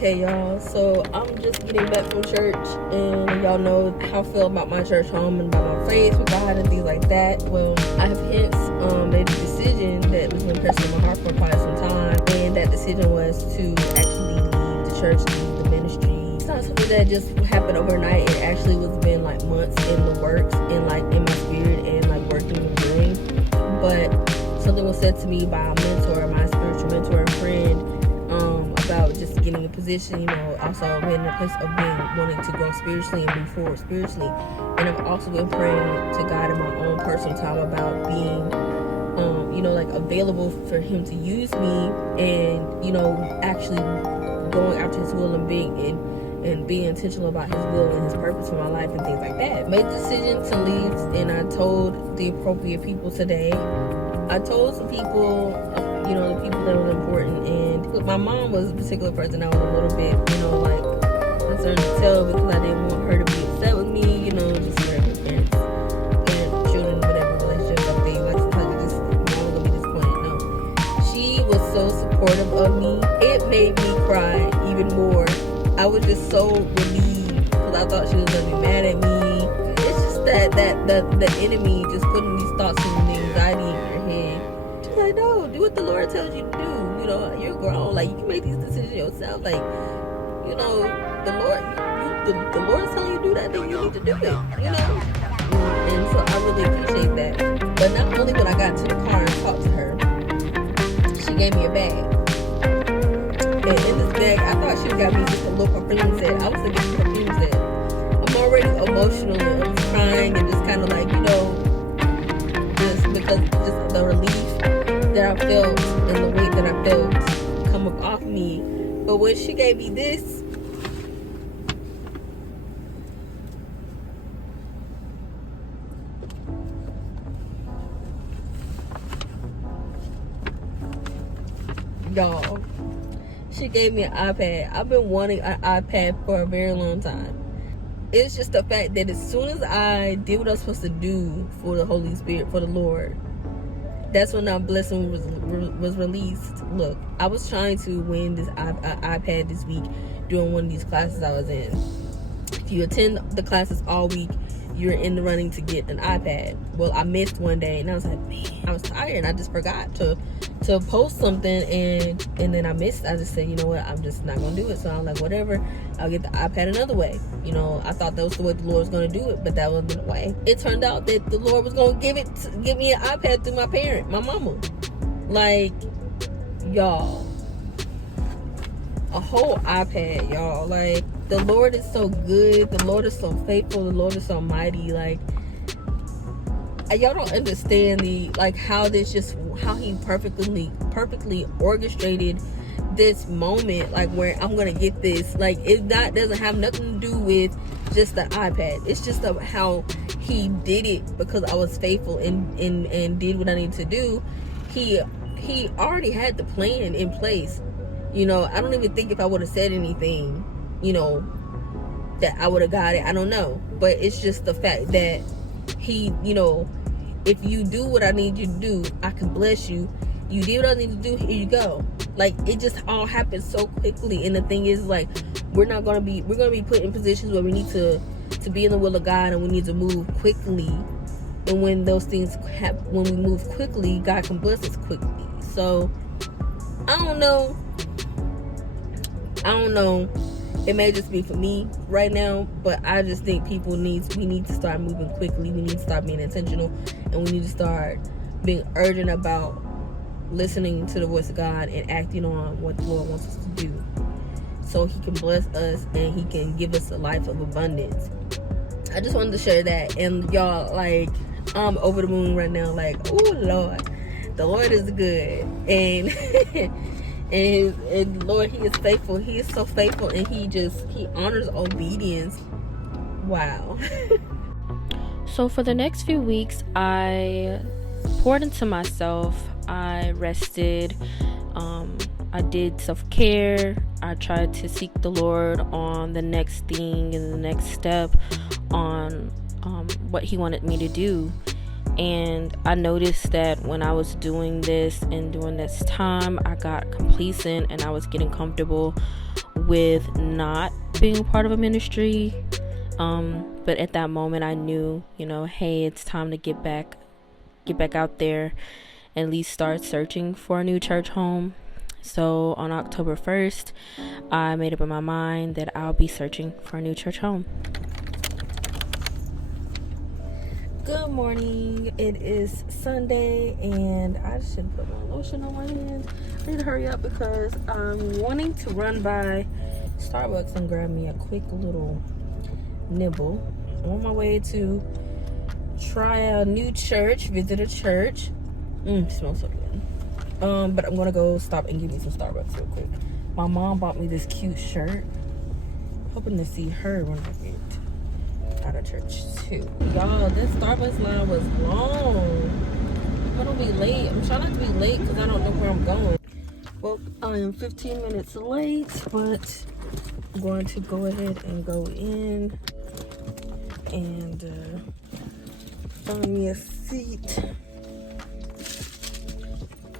Okay, y'all, so I'm just getting back from church, and y'all know how I feel about my church home and about my faith with God and things like that. Well, I have hence made a decision that was been pressing in my heart for quite some time, and that decision was to actually leave the church, leave the ministry. It's not something that just happened overnight. It actually was been like months in the works and like in my spirit and like working and doing. But something was said to me by a mentor, my spiritual mentor and friend, about just getting a position, also being in a place of wanting to grow spiritually and move forward spiritually. And I've also been praying to God in my own personal time about being, available for Him to use me, and actually going after His will and being intentional about His will and His purpose for my life and things like that. Made the decision to leave, and I told the appropriate people today. I told some people, the people that were important, and my mom was a particular person I was a little bit, concerned to tell, because I didn't want her to be upset with me, just whatever, parents, children, whatever relationship or thing, like sometimes you're gonna be disappointed. No, she was so supportive of me. It made me cry even more. I was just so relieved, because I thought she was gonna be mad at me. It's just that the enemy just putting these thoughts and the anxiety in your head. She's like, no, do what the Lord tells you to do. You're grown. Like, you can make these decisions yourself. Like, the Lord is telling you to do that, then you need to do it. And so I really appreciate that. But not only when I got to the car and talked to her, she gave me a bag. And in this bag, I thought she got me just a little perfume set. I was thinking perfume set. I'm already emotional, and I was crying and just kind of like, just the relief that I felt and the weight that I felt come up off me. But when she gave me this, y'all, she gave me an iPad. I've been wanting an iPad for a very long time. It's just the fact that as soon as I did what I was supposed to do for the Holy Spirit, for the Lord, that's when our blessing was released. Look, I was trying to win this iPad this week during one of these classes I was in. If you attend the classes all week, you're in the running to get an iPad. Well, I missed one day, and I was like, man, I was tired, and I just forgot to post something, and then I missed. I just said, you know what, I'm just not gonna do it. So I'm like, whatever, I'll get the iPad another way. I thought that was the way the Lord was gonna do it, but that wasn't the way. It turned out that the Lord was gonna give me an iPad through my mama. Like, y'all, a whole iPad, y'all. Like, the Lord is so good. The Lord is so faithful. The Lord is so mighty. Like, y'all don't understand how He perfectly orchestrated this moment, like, where I'm gonna get this. Like, doesn't have nothing to do with just the iPad. It's just how He did it, because I was faithful and did what I needed to do. He already had the plan in place. I don't even think if I would have said anything, that I would have got it. I don't know. But it's just the fact that He, if you do what I need you to do, I can bless you. You did what I need to do, here you go. Like, it just all happened so quickly. And the thing is, like, we're gonna be put in positions where we need to be in the will of God, and we need to move quickly. And when those things happen, when we move quickly, God can bless us quickly. So I don't know. It may just be for me right now, but I just think we need to start moving quickly. We need to start being intentional, and we need to start being urgent about listening to the voice of God and acting on what the Lord wants us to do, so He can bless us and He can give us a life of abundance. I just wanted to share that. And y'all, like, I'm over the moon right now. Like, oh Lord, the Lord is good, and and Lord, He is faithful. He is so faithful, and He honors obedience. Wow. So for the next few weeks, I poured into myself. I rested. I did self-care. I tried to seek the Lord on the next thing and the next step on what He wanted me to do. And I noticed that when I was doing this and during this time, I got complacent and I was getting comfortable with not being a part of a ministry. But at that moment I knew, hey, it's time to get back out there and at least start searching for a new church home. So on October 1st, I made up in my mind that I'll be searching for a new church home. Good morning. It is Sunday and I should put my lotion on my hands. I need to hurry up because I'm wanting to run by Starbucks and grab me a quick little nibble. I'm on my way to try a new church, visit a church. Smells so good. But I'm gonna go stop and get me some Starbucks real quick. My mom bought me this cute shirt. Hoping to see her when I get out of church too. Y'all, this Starbucks line was long. I'm gonna be late. I'm trying not to be late because I don't know where I'm going. Well, I am 15 minutes late, but I'm going to go ahead and go in and find me a seat.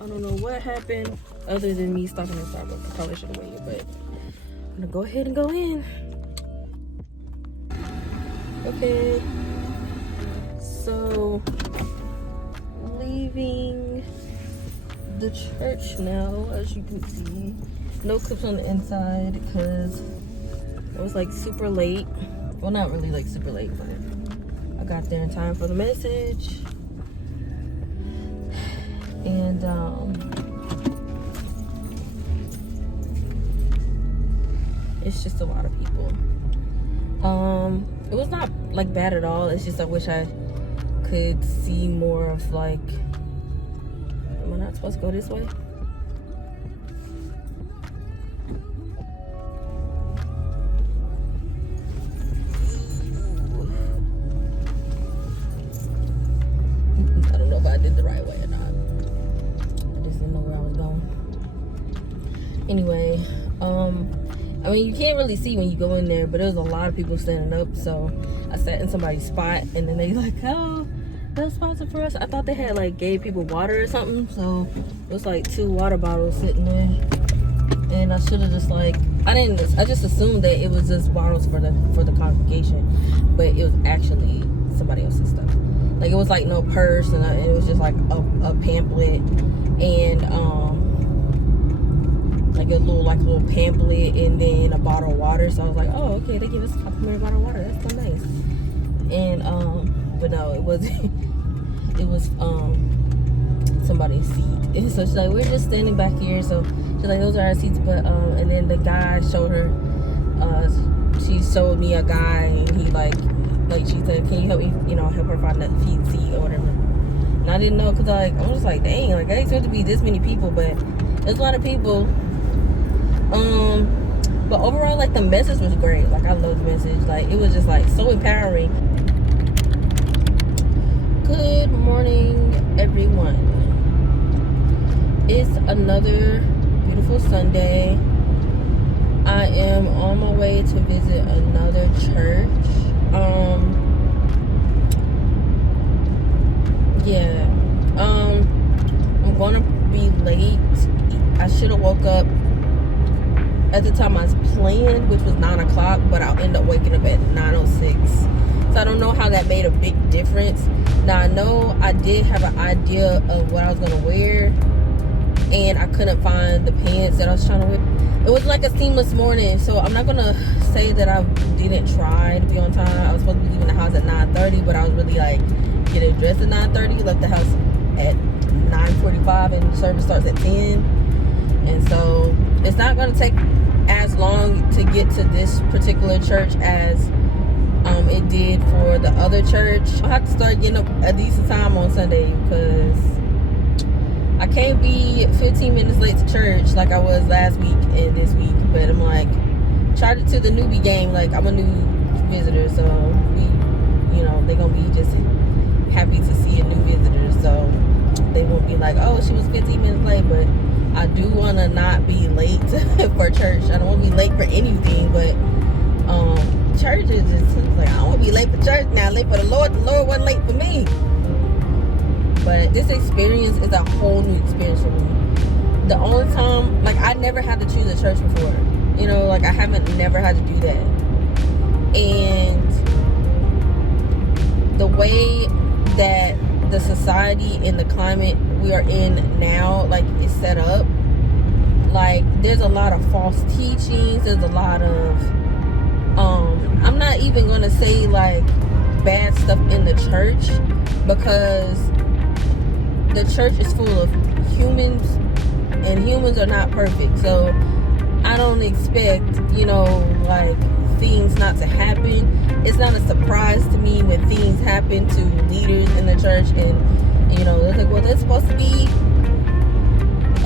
I don't know what happened other than me stopping at Starbucks. I probably should have waited, but I'm gonna go ahead and go in. Okay, so leaving the church now, as you can see. No clips on the inside because it was like super late. Well, not really like super late, but I got there in time for the message. And it's just a lot of people. It was not like bad at all. It's just I wish I could see more of like, am I not supposed to go this way? I don't know if I did the right way or not. I just didn't know where I was going. Anyway, I mean, you can't really see when you go in there, but there was a lot of people standing up, so I sat in somebody's spot, and then they like, oh, they'll sponsor for us. I thought they had like gave people water or something, so it was like 2 water bottles sitting there, and I should have just like, I just assumed that it was just bottles for the congregation, but it was actually somebody else's stuff. Like, it was like no purse, and it was just like a pamphlet, and like a little pamphlet, and then a bottle of water. So I was like, oh, okay, they give us a complimentary bottle of water. That's so nice. And but no, it wasn't. It was somebody's seat. And so she's like, we're just standing back here. So she's like, those are our seats. But and then the guy showed her. She showed me a guy, and he like she said, can you help me? Help her find that seat or whatever. And I didn't know because I was just like, dang, like I didn't expect to be this many people, but there's a lot of people. But overall, like, the message was great. Like, I love the message. Like, it was just like so empowering. Good morning, everyone. It's another beautiful Sunday. I am on my way to visit another church. I'm gonna be late. I should have woke up at the time I was planned, which was 9 o'clock, but I'll end up waking up at 9:06. So I don't know how that made a big difference. Now, I know I did have an idea of what I was going to wear, and I couldn't find the pants that I was trying to wear. It was like a seamless morning, so I'm not going to say that I didn't try to be on time. I was supposed to be leaving the house at 9:30, but I was really like getting dressed at 9:30. Left the house at 9:45, and service starts at 10. And so it's not going to take as long to get to this particular church as it did for the other church. I'll have to start getting up a decent time on Sunday because I can't be 15 minutes late to church like I was last week and this week. But I'm like, charted to the newbie game. Like, I'm a new visitor, so they're gonna be just happy to see a new visitor. So they won't be like, oh, she was 15 minutes late. But I do want to not be late for church. I don't want to be late for anything, but church is just like, I don't want to be late for church now. Late for the Lord wasn't late for me. But this experience is a whole new experience for me. The only time, like, I never had to choose a church before. You know, like I haven't never had to do that. And the way that the society and the climate we are in now, like, is set up, like, there's a lot of false teachings. There's a lot of I'm not even gonna say like bad stuff in the church, because the church is full of humans, and humans are not perfect. So I don't expect, you know, like, things not to happen. It's not a surprise to me when things happen to leaders in the church, and you know, they're like, well, they're supposed to be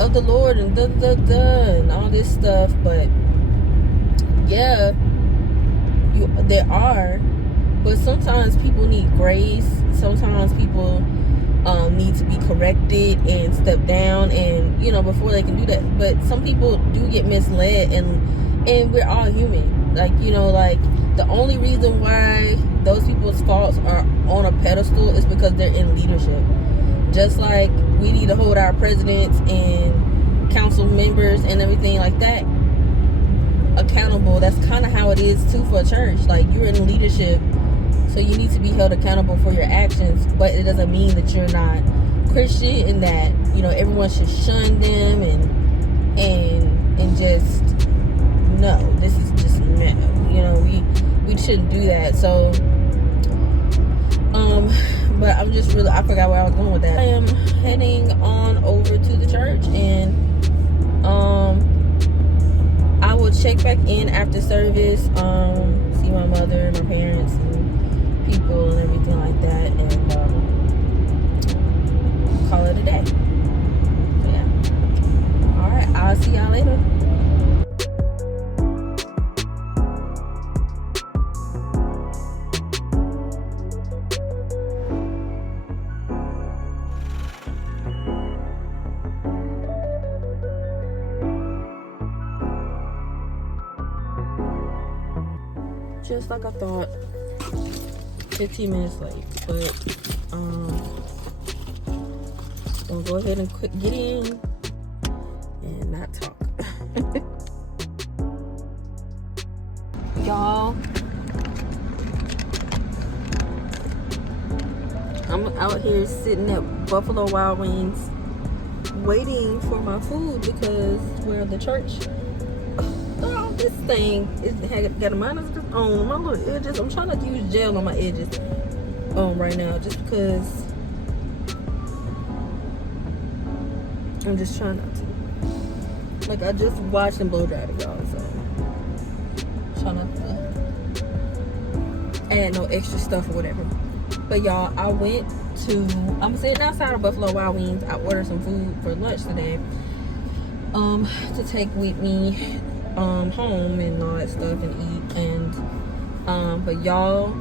of the Lord and and all this stuff. But yeah, there are, but sometimes people need grace. Sometimes people need to be corrected and step down, and you know, before they can do that. But some people do get misled, and we're all human. Like, you know, like, the only reason why those people's faults are on a pedestal is because they're in leadership. Just like we need to hold our presidents and council members and everything like that accountable. That's kind of how it is too for a church. Like, you're in leadership, so you need to be held accountable for your actions, but it doesn't mean that you're not Christian, and that, you know, everyone should shun them and just, no, this is just, no, you know, we shouldn't do that. So but I'm just really, I forgot where I was going with that. I am heading on over to the church, and I will check back in after service, see my mother and my parents and people and everything like that, and call it a day. So yeah. Alright, I'll see y'all later. Just like I thought, 15 minutes late, but we'll go ahead and get in and not talk. Y'all, I'm out here sitting at Buffalo Wild Wings waiting for my food, because where the church, this thing got a minus on my little edges. I'm trying not to use gel on my edges right now, just because I'm just trying not to. Like, I just watched and blow dried it, y'all, so trying not to add no extra stuff or whatever. But y'all, I'm sitting outside of Buffalo Wild Wings. I ordered some food for lunch today to take with me home and all that stuff and eat. And but y'all,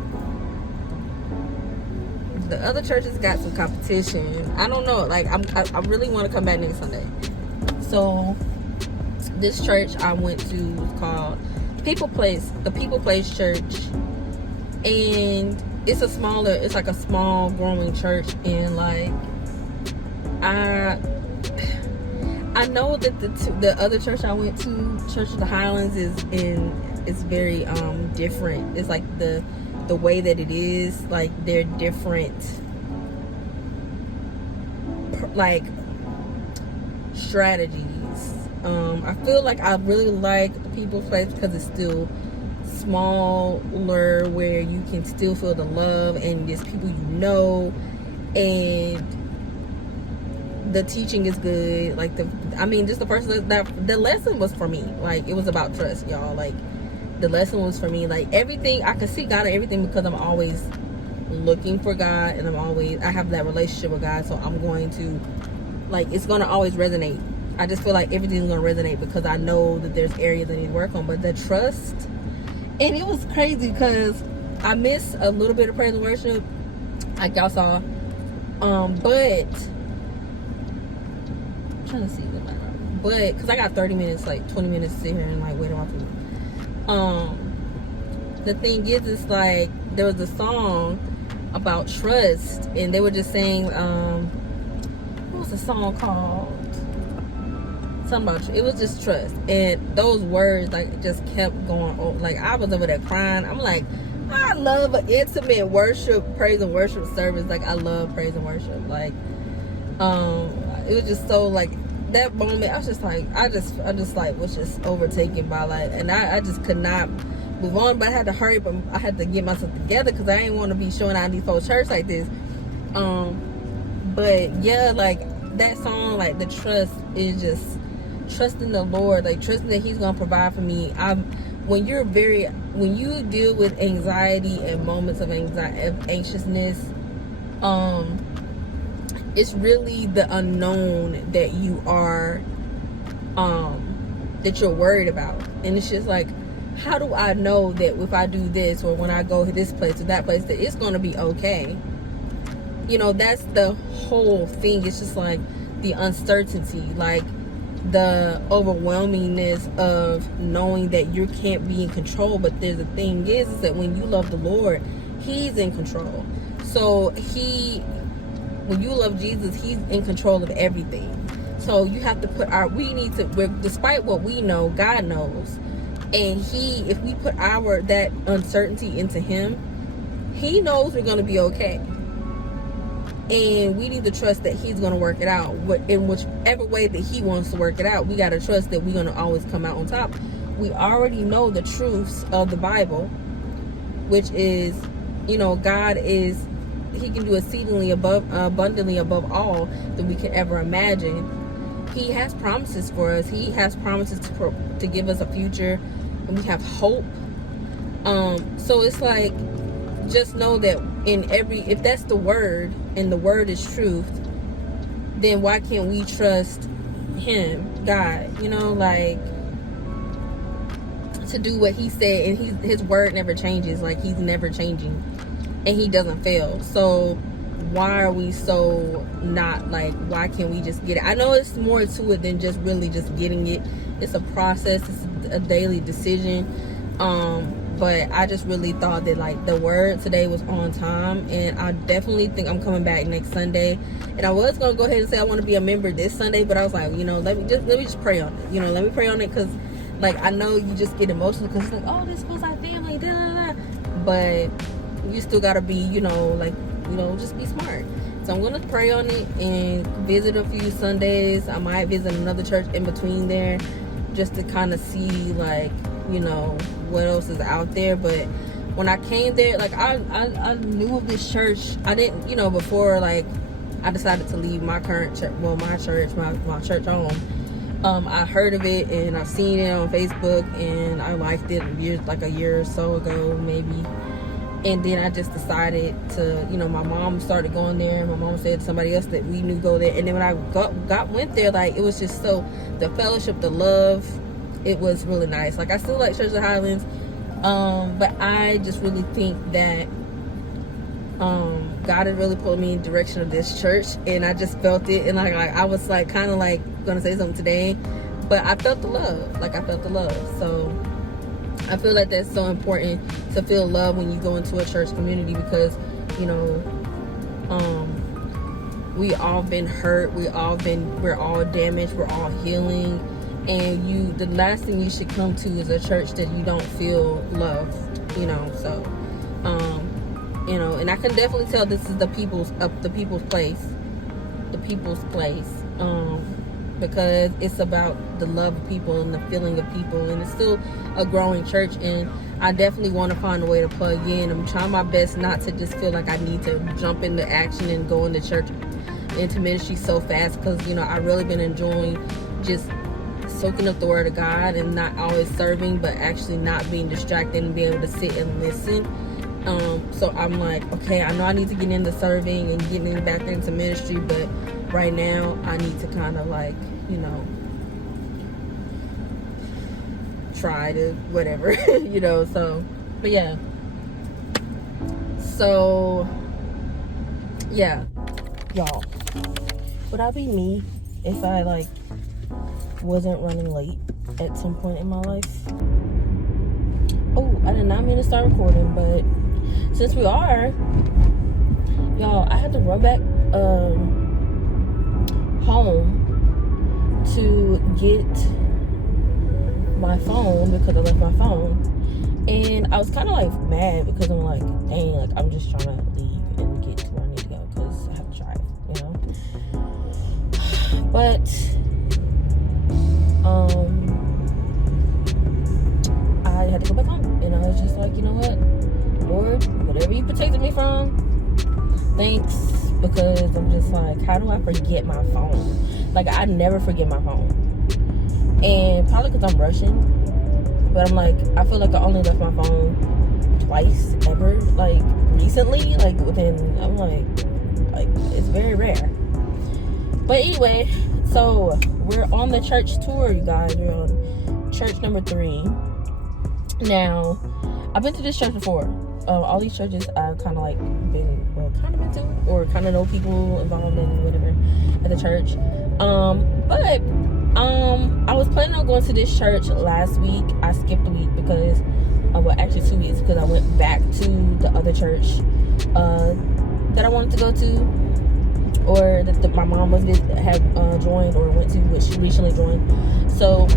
the other churches got some competition. I don't know, like, I really want to come back next Sunday. So this church I went to was called the People Place Church, and it's like a small growing church. And like, I know that the other church I went to, Church of the Highlands, is very different. It's like the way that it is, like, they're different, like, strategies. I feel like I really like the People's Place because it's still smaller, where you can still feel the love, and there's people you know, and the teaching is good. Like, just the person the lesson was for me. Like, it was about trust, y'all. Like, the lesson was for me. Like, everything, I can see God in everything, because I'm always looking for God, and I have that relationship with God. So I'm going to, like, it's going to always resonate. I just feel like everything's going to resonate, because I know that there's areas I need to work on. But the trust, and it was crazy because I missed a little bit of praise and worship, like y'all saw. But I'm trying to see what I got. But because I got 30 minutes, like 20 minutes to sit here and like wait on my food. The thing is like, there was a song about trust, and they were just saying, what was the song called? something about you. It was just trust. And those words, like, just kept going on. Like, I was over there crying. I'm like, I love an intimate worship, praise and worship service. Like, I love praise and worship. Like, it was just so, like, that moment, I was just like, I just like was just overtaken by, like, and I just could not move on. But I had to hurry up. I had to get myself together because I didn't want to be showing out in these folks' church like this. But yeah, like, that song, like, the trust is just trusting the Lord, like, trusting that He's gonna provide for me. When you deal with anxiety and moments of anxiousness, it's really the unknown that you are, that you're worried about. And it's just like, how do I know that if I do this, or when I go to this place or that place, that it's going to be okay? You know, that's the whole thing. It's just like the uncertainty, like the overwhelmingness of knowing that you can't be in control. But there's the thing is that when you love the Lord, He's in control. So when you love Jesus, He's in control of everything. So you have to despite what we know, God knows. And if we put that uncertainty into Him, He knows we're going to be okay. And we need to trust that He's going to work it out. In whichever way that He wants to work it out, we got to trust that we're going to always come out on top. We already know the truths of the Bible, which is, you know, God is, He can do exceedingly abundantly above all that we could ever imagine. He has promises for us. He has promises to give us a future, and we have hope. So it's like, just know that if that's the word, and the word is truth, then why can't we trust Him, God, you know, like, to do what He said. And His word never changes. Like, He's never changing, and He doesn't fail. So why are we so not, like, why can't we just get it? I know it's more to it than just really just getting it. It's a process. It's a daily decision. But I just really thought that, like, the word today was on time, and I definitely think I'm coming back next Sunday. And I was gonna go ahead and say I want to be a member this Sunday, but I was like, you know, let me just pray on it. You know, let me pray on it, because, like, I know you just get emotional because it's like, oh, this feels like family, da da da. But you still gotta be, you know, like, you know, just be smart. So I'm gonna pray on it and visit a few Sundays. I might visit another church in between there, just to kind of see, like, you know, what else is out there. But when I came there, like, I knew of this church. I didn't, you know, before, like, I decided to leave my current church, well, my church home. I heard of it, and I've seen it on Facebook, and I liked it a year or so ago, maybe. And then I just decided to, you know, my mom started going there, and my mom said to somebody else that we knew go there. And then when I went there, like, it was just so, the fellowship, the love, it was really nice. Like, I still like Church of the Highlands, but I just really think that God had really pulled me in the direction of this church, and I just felt it. And like I was, like, kind of like gonna say something today, but I felt the love. Like, I felt the love. So I feel like that's so important, to feel love when you go into a church community, because, you know, we all been hurt, we're all damaged, we're all healing, and the last thing you should come to is a church that you don't feel loved, you know. So you know, and I can definitely tell this is the people's place, because it's about the love of people and the feeling of people, and it's still a growing church. And I definitely want to find a way to plug in. I'm trying my best not to just feel like I need to jump into action and go into church, into ministry so fast, because, you know, I've really been enjoying just soaking up the word of God, and not always serving, but actually not being distracted and being able to sit and listen. So I'm like, okay, I know I need to get into serving and getting back into ministry, but right now I need to kind of, like, you know, try to whatever, you know. So, but yeah. So, yeah, y'all, would I be me if I, like, wasn't running late at some point in my life? Oh, I did not mean to start recording, but since we are, y'all, I had to run back home to get my phone because I left my phone. And I was kind of like mad because I'm like, dang, like I'm just trying to leave and get to where I need to go because I have to drive, you know. But I had to go back home, and I was just like, you know what, Lord, whatever you protected me from, thanks, because I'm just like, how do I forget my phone? Like, I never forget my phone, and probably because I'm rushing, but I'm like, I feel like I only left my phone twice ever, like recently, like within, I'm like it's very rare. But anyway, so we're on the church tour, you guys. We're on church number 3. Now, I've been to this church before. All these churches I've kind of like been to, or kind of know people involved in whatever at the church. But I was planning on going to this church last week. I skipped a week because, well, actually 2 weeks, because I went back to the other church that I wanted to go to, or that my mom had joined or went to, which she recently joined. So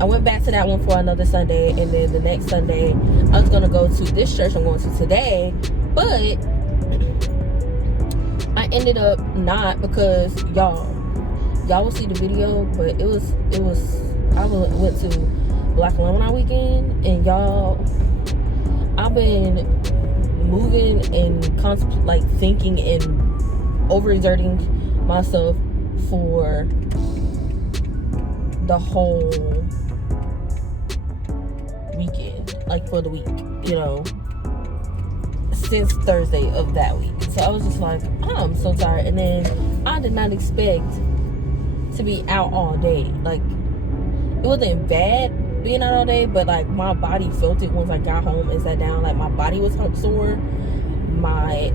I went back to that one for another Sunday, and then the next Sunday I was gonna go to this church I'm going to today, but I ended up not, because y'all will see the video, but it was I went to Black Alumni Weekend, and y'all, I've been moving and like thinking and overexerting myself for the whole weekend, like for the week, you know, since Thursday of that week. So I was just like, oh, I'm so tired. And then I did not expect to be out all day. Like, it wasn't bad being out all day, but like my body felt it once I got home and sat down. Like, my body was sore.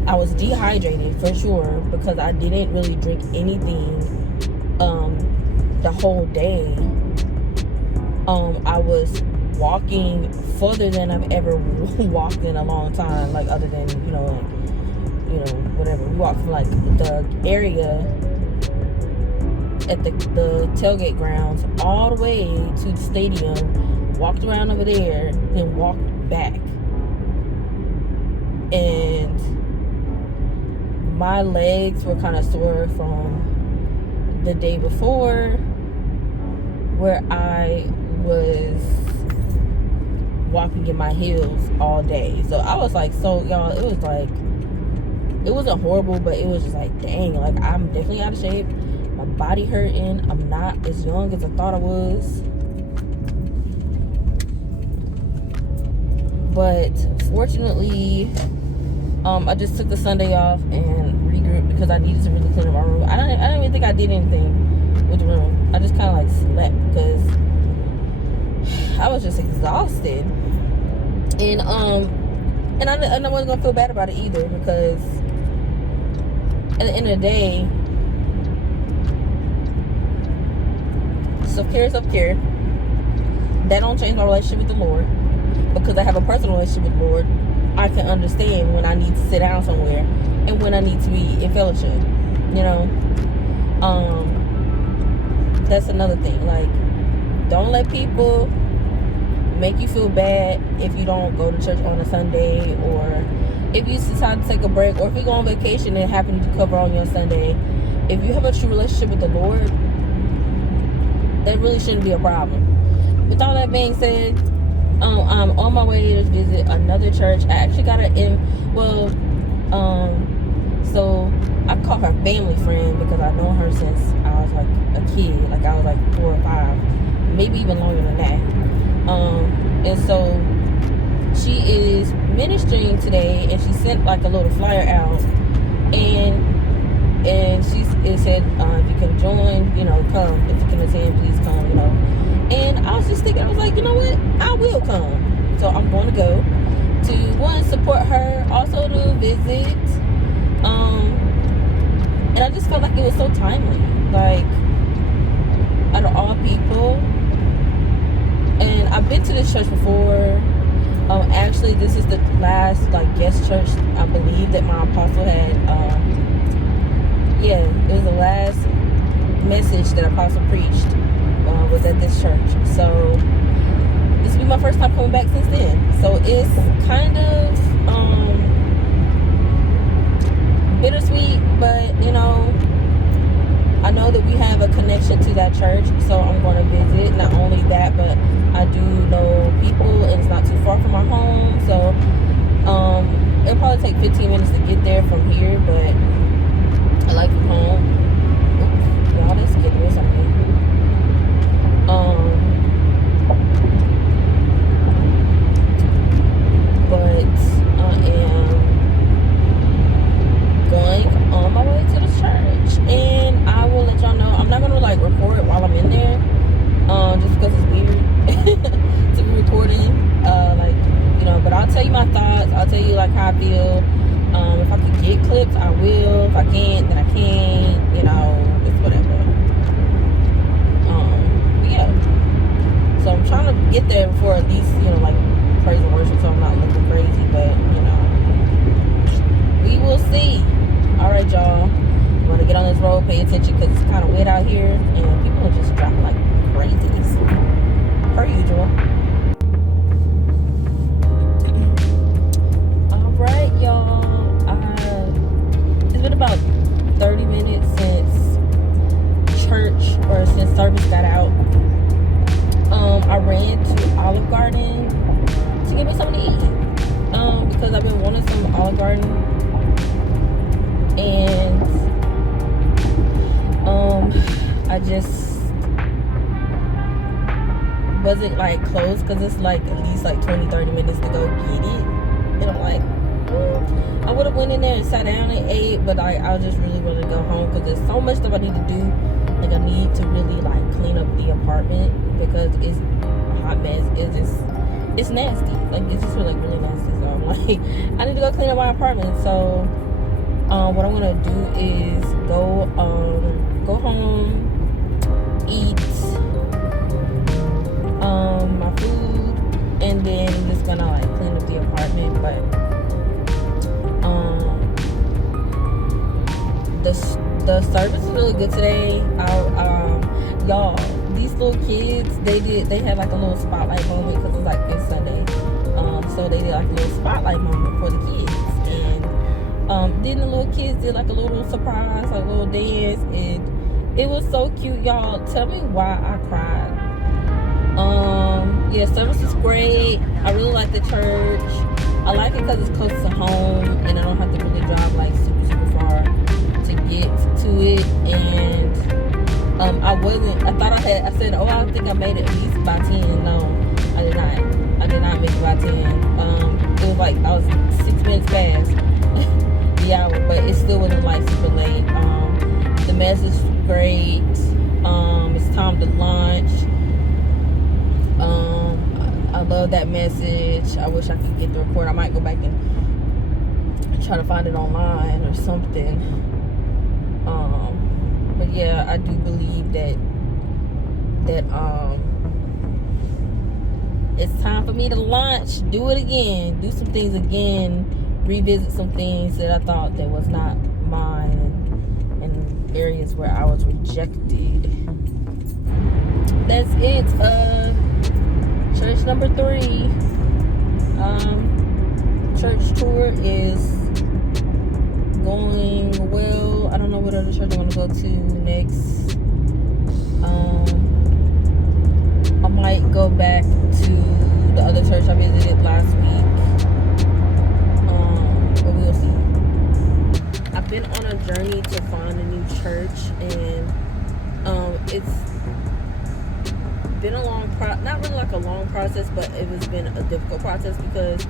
I was dehydrated for sure, because I didn't really drink anything the whole day. I was walking further than I've ever walked in a long time, like, other than, whatever. We walked from like the area at the tailgate grounds all the way to the stadium, walked around over there, then walked back. And my legs were kind of sore from the day before, where I was walking in my heels all day. So I was like, so y'all, it was like, it wasn't horrible, but it was just like, dang, like, I'm definitely out of shape. My body hurting. I'm not as young as I thought I was. But fortunately, I just took the Sunday off and regrouped, because I needed to really clean up my room. I don't even think I did anything with the room. I just kind of like slept because I was just exhausted. And I wasn't gonna feel bad about it either, because at the end of the day, self-care is self-care. That don't change my relationship with the Lord, because I have a personal relationship with the Lord. I can understand when I need to sit down somewhere and when I need to be in fellowship, you know. That's another thing. Like, don't let people make you feel bad if you don't go to church on a Sunday, or if you decide to take a break, or if you go on vacation and happen to cover on your Sunday. If you have a true relationship with the Lord, that really shouldn't be a problem. With all that being said, I'm on my way to visit another church. I actually got her in, so I call her family friend, because I know her since I was like a kid. Like, I was like 4 or 5, maybe even longer than that. And so she is ministering today, and she sent like a little flyer out, and it said, if you can join, come. If you can attend, please come, And I was just thinking, I was like, you know what? I will come. So I'm going to go to, one, support her, also to visit. And I just felt like it was so timely. Like, out of all people. And I've been to this church before. Actually, this is the last, like, guest church, I believe, that my apostle had. It was the last message that apostle preached church. So this will be my first time coming back since then. So it's kind of bittersweet, but you know, I know that we have a connection to that church, so I'm going to visit. Not only that, but I do know people, and it's not too far from my home, so it'll probably take 15 minutes to get there from here, but I like from home. Oops, y'all, that's getting me something. But I am going on my way to the church, and I will let y'all know. I'm not gonna like record while I'm in there, just because it's weird to be recording, like, you know. But I'll tell you my thoughts. I'll tell you like how I feel. If I can get clips, I will. If I can't, then I can't. You know, it's whatever. But yeah. So I'm trying to get there before at least, you know, like praise and worship, so I'm not looking crazy. But you know, we will see. All right, y'all. I'm gonna get on this road, pay attention, because it's kind of wet out here, and people are just driving like crazies, per usual. All right, y'all. It's been about 30 minutes since church, or since service got out. I ran to Olive Garden to get me something to eat, because I've been wanting some Olive Garden. And I just wasn't like close, because it's like at least like 20-30 minutes to go get it, and I'm like, I would have went in there and sat down and ate, but I just really want to go home, because there's so much stuff I need to do. Like, I need to really like clean up the apartment, because it's a hot mess. It's nasty. Like, it's just like really nasty. So I'm like, I need to go clean up my apartment. So what I'm gonna do is go home, eat my food, and then I'm just gonna like clean up the apartment. But the service is really good today. Y'all, these little kids, they had like a little spotlight moment, because it's like it's Sunday. So they did like a little spotlight moment for the kids, and then the little kids did like a little surprise, like a little dance, and it was so cute, y'all. Tell me why I cried. Yeah, service was great. I really like the church. I like it because it's close to home, and I don't have to really drive like super far to get to it. And I said, oh, I think I made it at least by 10. No, I did not. I did not make it by 10. It was like I was 6 minutes past the hour, but it still wasn't like super late. The message was great. It's time to launch. I love that message. I wish I could get the report. I might go back and try to find it online or something. But yeah, I do believe that it's time for me to launch, do it again, do some things again, revisit some things that I thought that was not mine, and areas where I was rejected. That's it. Church number 3. Church tour is going well. I don't know what other church I want to go to next. I might go back to the other church I visited last week. But we'll see. I've been on a journey to find a new church, and it's been a long not really like a long process, but it has been a difficult process, because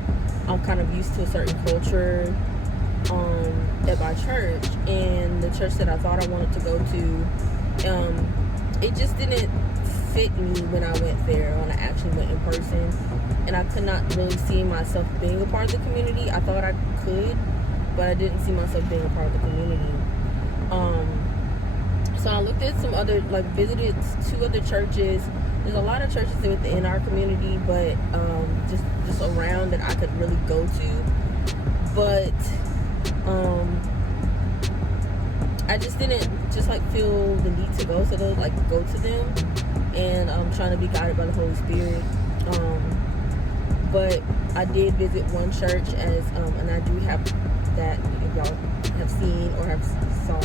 I'm kind of used to a certain culture at my church, and the church that I thought I wanted to go to, it just didn't fit me when I went there, when I actually went in person, and I could not really see myself being a part of the community. I thought I could, but I didn't see myself being a part of the community. So I looked at some other, like, visited 2 other churches. There's a lot of churches within our community, but just around that I could really go to. But I just didn't like feel the need to go to those, like go to them. and I'm trying to be guided by the Holy Spirit. But I did visit one church and I do have that, if y'all have seen or have saw,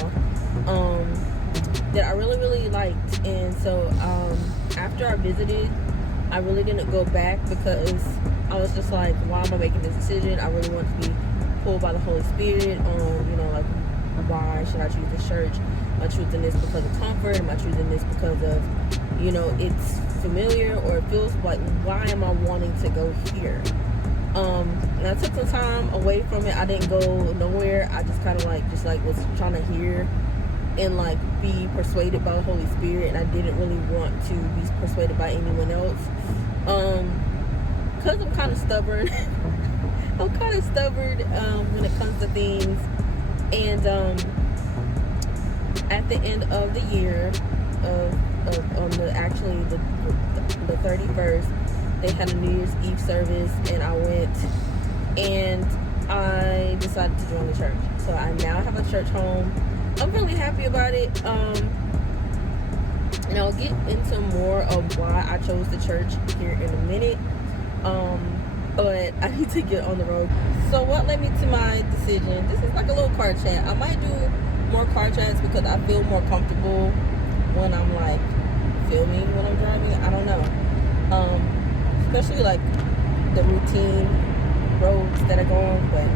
that I really liked. And so after I visited, I really didn't go back because I was just like, why am I making this decision? I really want to be pulled by the Holy Spirit on, you know, like, why should I choose this church? Am I choosing this because of comfort? Am I choosing this because of, you know, it's familiar, or it feels like, why am I wanting to go here? And I took some time away from it. I didn't go nowhere. I just kind of like was trying to hear and like be persuaded by the Holy Spirit, and I didn't really want to be persuaded by anyone else, because I'm kind of stubborn. I'm kind of stubborn when it comes to things. And at the end of the year, on the 31st, they had a New Year's Eve service, and I went, and I decided to join the church. So I now have a church home. I'm really happy about it. And I'll get into more of why I chose the church here in a minute. But I need to get on the road. So what led me to my decision? This is like a little car chat. I might do more car chats because I feel more comfortable when I'm like filming when I'm driving. I don't know. Especially like the routine roads that I go on. But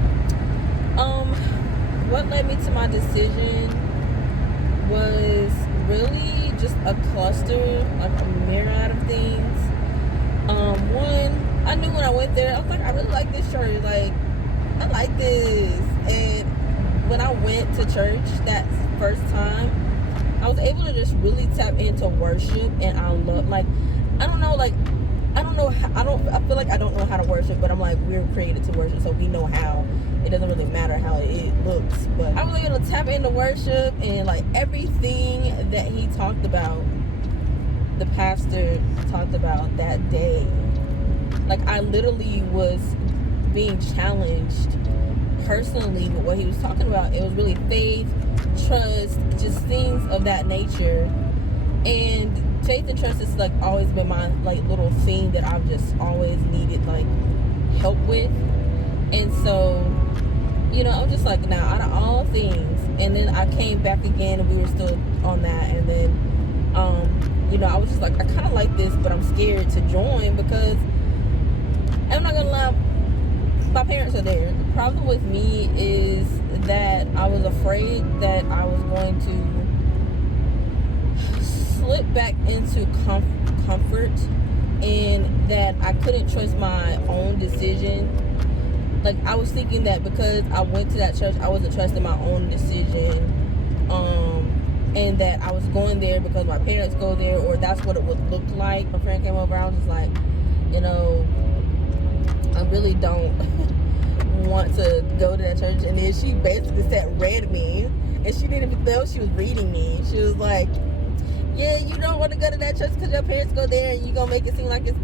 what led me to my decision was really just a cluster, like a myriad of things. One, I knew when I went there, I was like, I really like this church. Like, I like this. And when I went to church that first time, I was able to just really tap into worship. And I love, like, I feel like I don't know how to worship, but I'm like, we're created to worship, so we know how. It doesn't really matter how it looks. But I was able to tap into worship, and like everything that he talked about, the pastor talked about that day. Like, I literally was being challenged personally with what he was talking about. It was really faith, trust, just things of that nature. And faith and trust has like always been my like little thing that I've just always needed like help with. And so, you know, I'm just like, now out of all things. And then I came back again, and we were still on that. And then you know, I was just like, I kind of like this, but I'm scared to join because I'm not gonna lie, my parents are there. The problem with me is that I was afraid that I was going to slip back into comfort, and that I couldn't trust my own decision. Like, I was thinking that because I went to that church, I wasn't trusting my own decision, and that I was going there because my parents go there, or that's what it would look like. My friend came over, I was just like, you know, I really don't want to go to that church. And then she basically read me, and she didn't even know she was reading me. She was like, yeah, you don't want to go to that church because your parents go there, and you're going to make it seem like it's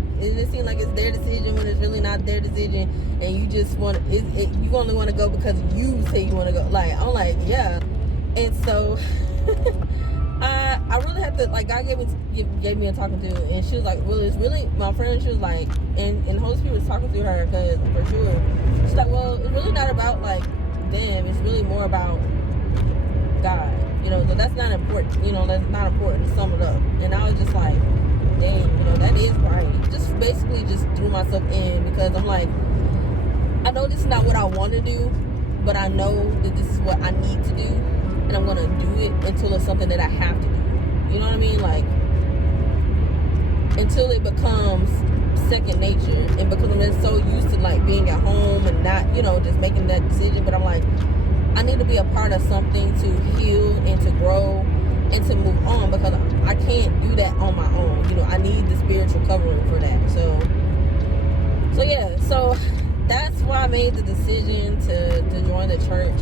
their decision when it's really not their decision, and you just want you only want to go because you say you want to go. Like, I'm like, yeah. And so I really had to, like, God gave me a talking to, and she was like, well, it's really, my friend, she was like, and the Holy Spirit was talking to her, because for sure, she's like, well, it's really not about like them, it's really more about God, you know. So that's not important, you know, that's not important to sum it up. And I was just like, dang, you know, that is right. Just basically just threw myself in, because I'm like, I know this is not what I want to do, but I know that this is what I need to do, and I'm gonna do it until it's something that I have to do. You know what I mean? Like, until it becomes second nature, and because I'm just so used to like being at home and not, you know, just making that decision. But I'm like, I need to be a part of something to heal and to grow and to move on, because I can't do that on my own. You know, I need the spiritual covering for that. So yeah, so that's why I made the decision to join the church,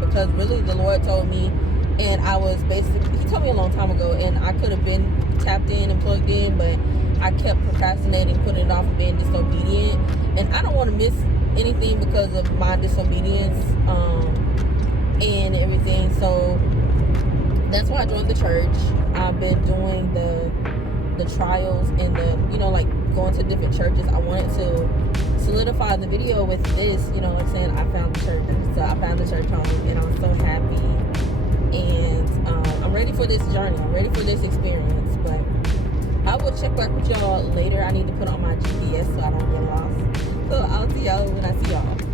because really the Lord told me, and I was basically, he told me a long time ago, and I could have been tapped in and plugged in, but I kept procrastinating, putting it off, and being disobedient. And I don't want to miss anything because of my disobedience and everything. So that's why I joined the church. I've been doing the the trials and the, you know, like going to different churches, I wanted to solidify the video with this, you know, like saying I found the church. So I found the church home, and I'm so happy. And I'm ready for this journey. I'm ready for this experience. But I will check back with y'all later. I need to put on my GPS so I don't get lost. So I'll see y'all when I see y'all.